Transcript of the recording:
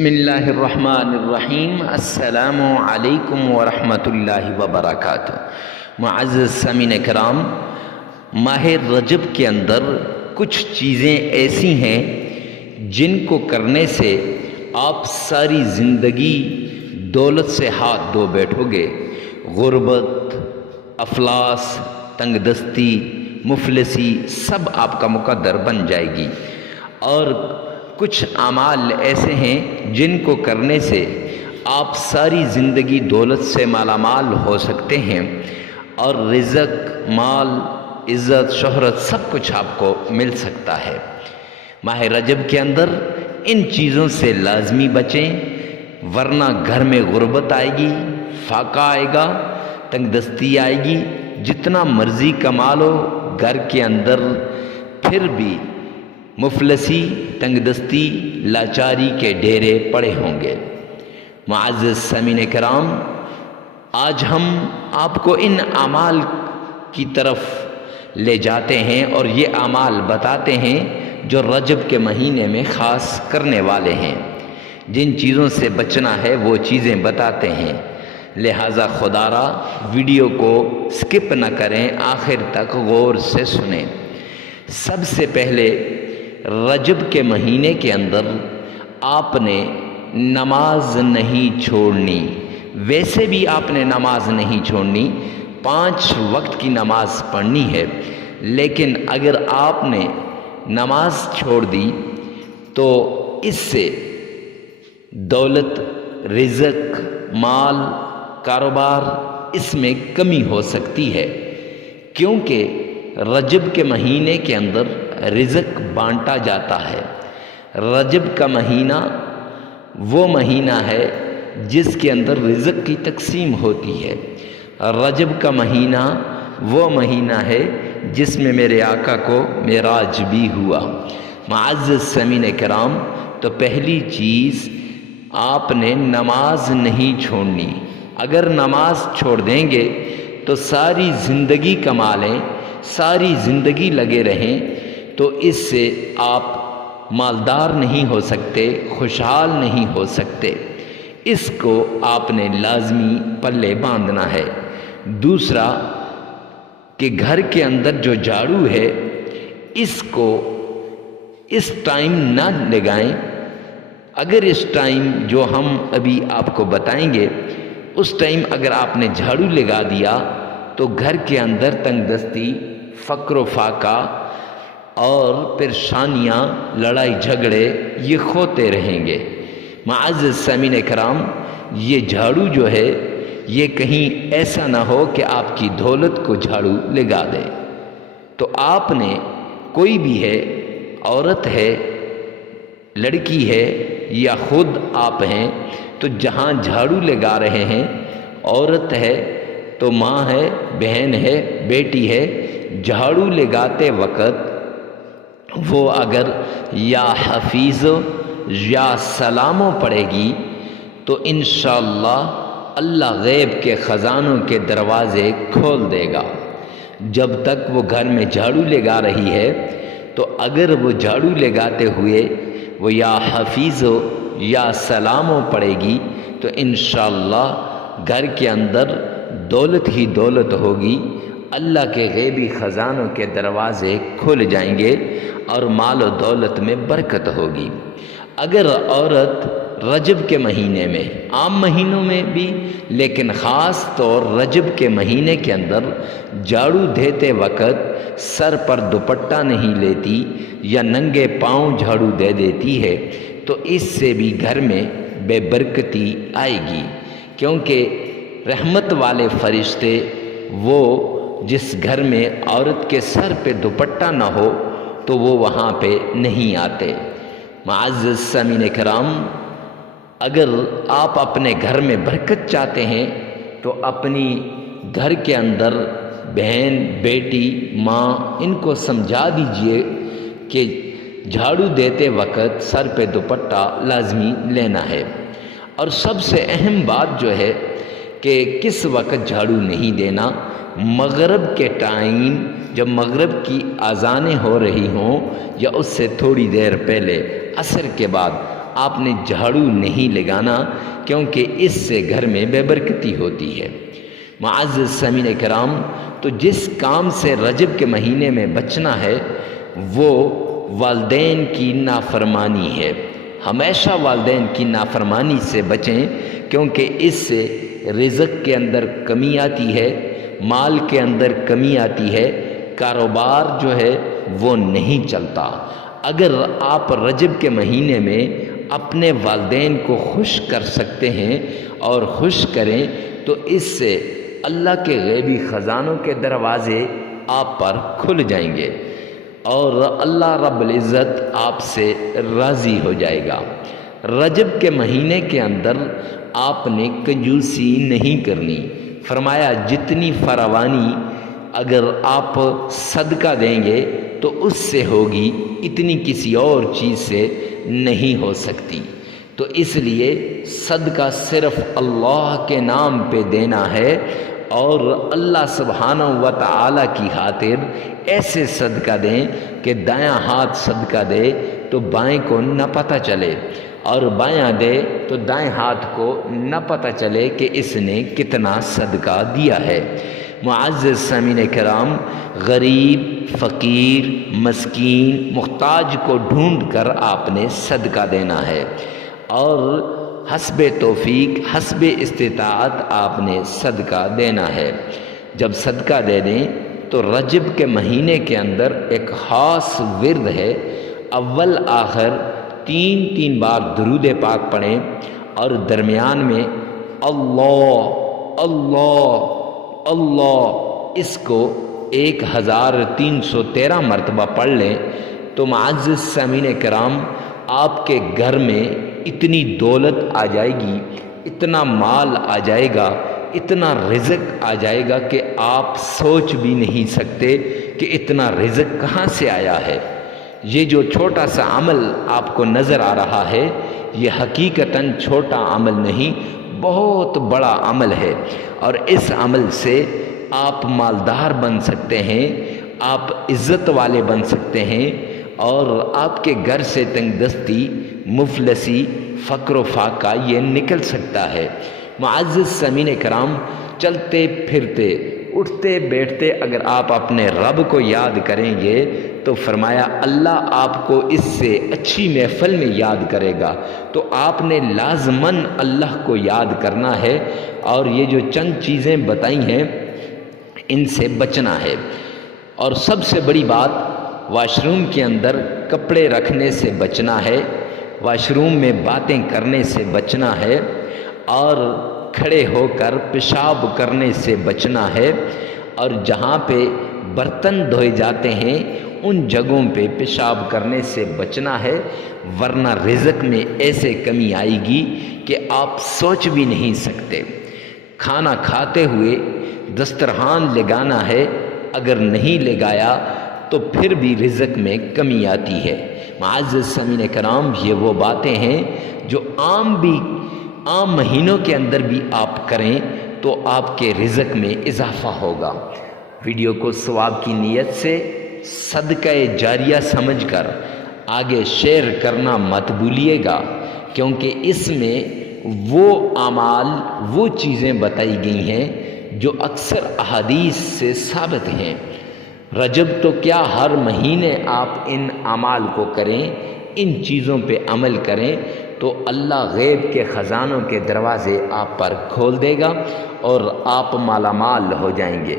بسم اللہ الرحمن الرحیم۔ السلام علیکم ورحمۃ اللہ وبرکاتہ۔ معزز سامعین کرام، ماہ رجب کے اندر کچھ چیزیں ایسی ہیں جن کو کرنے سے آپ ساری زندگی دولت سے ہاتھ دھو بیٹھو گے۔ غربت، افلاس، تنگ دستی، مفلسی سب آپ کا مقدر بن جائے گی۔ اور کچھ اعمال ایسے ہیں جن کو کرنے سے آپ ساری زندگی دولت سے مالا مال ہو سکتے ہیں، اور رزق، مال، عزت، شہرت سب کچھ آپ کو مل سکتا ہے۔ ماہ رجب کے اندر ان چیزوں سے لازمی بچیں، ورنہ گھر میں غربت آئے گی، فاقہ آئے گا، تنگ دستی آئے گی، جتنا مرضی کما لو گھر کے اندر پھر بھی مفلسی، تنگ دستی، لاچاری کے ڈیرے پڑے ہوں گے۔ معزز سامعین کرام، آج ہم آپ کو ان اعمال کی طرف لے جاتے ہیں اور یہ اعمال بتاتے ہیں جو رجب کے مہینے میں خاص کرنے والے ہیں۔ جن چیزوں سے بچنا ہے وہ چیزیں بتاتے ہیں، لہٰذا خدا را ویڈیو کو سکپ نہ کریں، آخر تک غور سے سنیں۔ سب سے پہلے رجب کے مہینے کے اندر آپ نے نماز نہیں چھوڑنی۔ ویسے بھی آپ نے نماز نہیں چھوڑنی، 5 وقت کی نماز پڑھنی ہے، لیکن اگر آپ نے نماز چھوڑ دی تو اس سے دولت، رزق، مال، کاروبار اس میں کمی ہو سکتی ہے، کیونکہ رجب کے مہینے کے اندر رزق بانٹا جاتا ہے۔ رجب کا مہینہ وہ مہینہ ہے جس کے اندر رزق کی تقسیم ہوتی ہے۔ رجب کا مہینہ وہ مہینہ ہے جس میں میرے آقا کو معراج بھی ہوا۔ معزز سامعین کرام، تو پہلی چیز آپ نے نماز نہیں چھوڑنی۔ اگر نماز چھوڑ دیں گے تو ساری زندگی کما لیں، ساری زندگی لگے رہیں، تو اس سے آپ مالدار نہیں ہو سکتے، خوشحال نہیں ہو سکتے۔ اس کو آپ نے لازمی پلے باندھنا ہے۔ دوسرا کہ گھر کے اندر جو جھاڑو ہے اس کو اس ٹائم نہ لگائیں۔ اگر اس ٹائم جو ہم ابھی آپ کو بتائیں گے اس ٹائم اگر آپ نے جھاڑو لگا دیا تو گھر کے اندر تنگ دستی، فقر و فاقہ اور پریشانیاں، لڑائی جھگڑے یہ ہوتے رہیں گے۔ معزز سامعین کرام، یہ جھاڑو جو ہے یہ کہیں ایسا نہ ہو کہ آپ کی دولت کو جھاڑو لگا دے۔ تو آپ نے، کوئی بھی ہے، عورت ہے، لڑکی ہے یا خود آپ ہیں، تو جہاں جھاڑو لگا رہے ہیں، عورت ہے تو ماں ہے، بہن ہے، بیٹی ہے، جھاڑو لگاتے وقت وہ اگر یا حفیظ یا سلاموں پڑے گی تو انشاءاللہ اللہ غیب کے خزانوں کے دروازے کھول دے گا۔ جب تک وہ گھر میں جھاڑو لگا رہی ہے تو اگر وہ جھاڑو لگاتے ہوئے وہ یا حفیظ یا سلاموں پڑے گی تو انشاءاللہ گھر کے اندر دولت ہی دولت ہوگی، اللہ کے غیبی خزانوں کے دروازے کھل جائیں گے اور مال و دولت میں برکت ہوگی۔ اگر عورت رجب کے مہینے میں، عام مہینوں میں بھی لیکن خاص طور رجب کے مہینے کے اندر جھاڑو دیتے وقت سر پر دوپٹہ نہیں لیتی یا ننگے پاؤں جھاڑو دے دیتی ہے تو اس سے بھی گھر میں بے برکتی آئے گی، کیونکہ رحمت والے فرشتے وہ جس گھر میں عورت کے سر پہ دوپٹہ نہ ہو تو وہ وہاں پہ نہیں آتے۔ معزز سامعین کرام، اگر آپ اپنے گھر میں برکت چاہتے ہیں تو اپنی گھر کے اندر بہن، بیٹی، ماں ان کو سمجھا دیجئے کہ جھاڑو دیتے وقت سر پہ دوپٹہ لازمی لینا ہے۔ اور سب سے اہم بات جو ہے کہ کس وقت جھاڑو نہیں دینا، مغرب کے ٹائم جب مغرب کی اذانیں ہو رہی ہوں یا اس سے تھوڑی دیر پہلے، عصر کے بعد آپ نے جھاڑو نہیں لگانا، کیونکہ اس سے گھر میں بے برکتی ہوتی ہے۔ معزز سامعین کرام، تو جس کام سے رجب کے مہینے میں بچنا ہے وہ والدین کی نافرمانی ہے۔ ہمیشہ والدین کی نافرمانی سے بچیں، کیونکہ اس سے رزق کے اندر کمی آتی ہے، مال کے اندر کمی آتی ہے، کاروبار جو ہے وہ نہیں چلتا۔ اگر آپ رجب کے مہینے میں اپنے والدین کو خوش کر سکتے ہیں اور خوش کریں تو اس سے اللہ کے غیبی خزانوں کے دروازے آپ پر کھل جائیں گے اور اللہ رب العزت آپ سے راضی ہو جائے گا۔ رجب کے مہینے کے اندر آپ نے کنجوسی نہیں کرنی۔ فرمایا جتنی فراوانی اگر آپ صدقہ دیں گے تو اس سے ہوگی، اتنی کسی اور چیز سے نہیں ہو سکتی۔ تو اس لیے صدقہ صرف اللہ کے نام پہ دینا ہے اور اللہ سبحانہ و تعالی کی خاطر ایسے صدقہ دیں کہ دایاں ہاتھ صدقہ دے تو بائیں کو نہ پتہ چلے اور بایاں دے تو دائیں ہاتھ کو نہ پتہ چلے کہ اس نے کتنا صدقہ دیا ہے۔ معزز سامعین کرام، غریب، فقیر، مسکین، محتاج کو ڈھونڈ کر آپ نے صدقہ دینا ہے اور حسب توفیق، حسب استطاعت آپ نے صدقہ دینا ہے۔ جب صدقہ دے دیں تو رجب کے مہینے کے اندر ایک خاص ورد ہے، اول آخر 3 بار درود پاک پڑھیں اور درمیان میں اللہ اللہ اللہ اس کو 1313 مرتبہ پڑھ لیں تو معزز سامعین کرام، آپ کے گھر میں اتنی دولت آ جائے گی، اتنا مال آ جائے گا، اتنا رزق آ جائے گا کہ آپ سوچ بھی نہیں سکتے کہ اتنا رزق کہاں سے آیا ہے۔ یہ جو چھوٹا سا عمل آپ کو نظر آ رہا ہے یہ حقیقتاً چھوٹا عمل نہیں، بہت بڑا عمل ہے، اور اس عمل سے آپ مالدار بن سکتے ہیں، آپ عزت والے بن سکتے ہیں، اور آپ کے گھر سے تنگ دستی، مفلسی، فقر و فاقہ یہ نکل سکتا ہے۔ معزز سامعین کرام، چلتے پھرتے اٹھتے بیٹھتے اگر آپ اپنے رب کو یاد کریں گے تو فرمایا اللہ آپ کو اس سے اچھی محفل میں یاد کرے گا۔ تو آپ نے لازماً اللہ کو یاد کرنا ہے اور یہ جو چند چیزیں بتائی ہیں ان سے بچنا ہے۔ اور سب سے بڑی بات، واش روم کے اندر کپڑے رکھنے سے بچنا ہے، واش روم میں باتیں کرنے سے بچنا ہے، اور کھڑے ہو کر پیشاب کرنے سے بچنا ہے، اور جہاں پہ برتن دھوئے جاتے ہیں ان جگہوں پہ پیشاب کرنے سے بچنا ہے، ورنہ رزق میں ایسے کمی آئے گی کہ آپ سوچ بھی نہیں سکتے۔ کھانا کھاتے ہوئے دسترخوان لگانا ہے، اگر نہیں لگایا تو پھر بھی رزق میں کمی آتی ہے۔ معزز سامعین کرام، یہ وہ باتیں ہیں جو عام مہینوں کے اندر بھی آپ کریں تو آپ کے رزق میں اضافہ ہوگا۔ ویڈیو کو ثواب کی نیت سے صدقہ جاریہ سمجھ کر آگے شیئر کرنا مت بھولیے گا، کیونکہ اس میں وہ اعمال، وہ چیزیں بتائی گئی ہیں جو اکثر احادیث سے ثابت ہیں۔ رجب تو کیا ہر مہینے آپ ان اعمال کو کریں، ان چیزوں پہ عمل کریں تو اللہ غیب کے خزانوں کے دروازے آپ پر کھول دے گا اور آپ مالا مال ہو جائیں گے۔